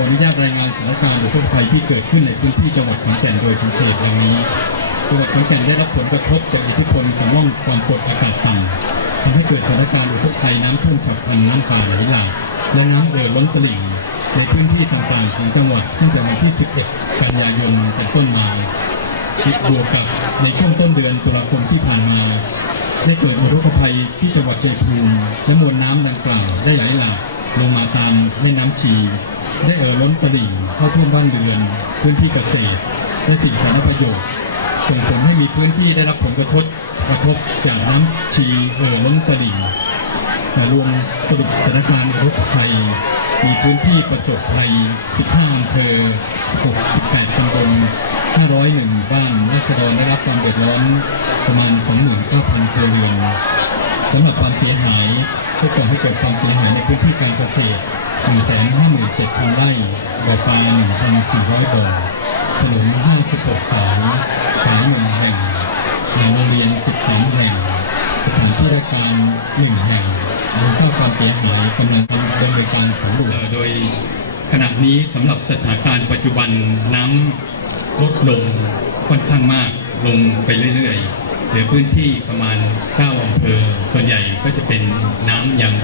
ขออนุญาตรายงานสถานการณ์อุทกภัยที่เกิดขึ้นในพื้นที่จังหวัดขอนแก่นโดยสังเกตดังนี้จังหวัดขอนแก่นได้รับผลกระทบจากอิทธิพลของร่องความกดอากาศต่ำทำให้เกิดสถานการณ์อุทกภัยน้ำท่วมฉับพลันน้ำป่าไหลหลากและน้ำเอ่อล้นตลิ่งในพื้นที่ต่างๆของจังหวัดตั้งแต่วันที่ 11 กันยายนเป็นต้นมาติดบวกกับในช่วงต้นเดือนตุลาคมที่ผ่านมา ได้เกิดอุทกภัยที่จังหวัดชัยภูมิและมวลน้ำดังกล่าวได้ไหลหลากลงมาตามแม่น้ำชี ได้เอ่อล้นตลิ่งเข้าท่วมบ้านเรือน พื้นที่เกษตรและสิ่งสาธารณประโยชน์ส่งผลให้มีพื้นที่ได้รับผลกระทบกระทบจากน้ำชีเอ่อล้นตลิ่งแต่รวมสรุปสถานการณ์อุทกภัยมีพื้นที่ประสบภัย 15อำเภอ 68ตำบล501 บ้านราษฎรได้รับความเดือดร้อนประมาณ 29,000ครัวเรือนสำหรับความเสียหาย ก็ก่อให้เกิดความเสียหายในพื้นที่การเกษตร157,000ไร่บ่อปลา1,400บ่อถนน56สายสายหนึ่งแห่งโรงเรียน13แห่งสถานที่ราชการหนึ่งแห่งมูลค่าความเสียหายกำลังดำเนินการสำรวจโดยขณะนี้สำหรับสถานการณ์ปัจจุบันน้ำลดลงค่อนข้างมากลงไปเรื่อยๆ หลือพื้นที่ประมาณ9อำเภอ ส่วนใหญ่ก็จะเป็นน้ำยัง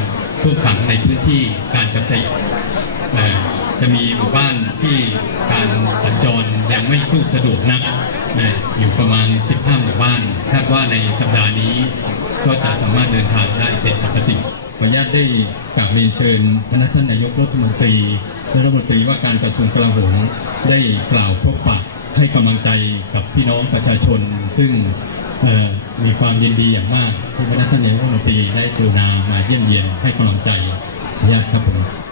ท่วมขังในพื้นที่การเกษตรจะมีหมู่บ้านที่การสัญจรยังไม่สู้สะดวกนักนะอยู่ประมาณ 15 หมู่บ้าน คาดว่าในสัปดาห์นี้ก็จะสามารถเดินทางได้เป็นปกติขออนุญาตได้กราบเรียนเชิญคณะท่านนายกรัฐมนตรีและรัฐมนตรีว่าการกระทรวงกลาโหมได้กล่าวพบปะให้กำลังใจกับพี่น้องประชาชน ซึ่ง มีความยินดีอย่างมากที่คณะท่านนายกรัฐมนตรีได้กรุณามาเยี่ยมเยียนให้กำลังใจขออนุญาตครับผม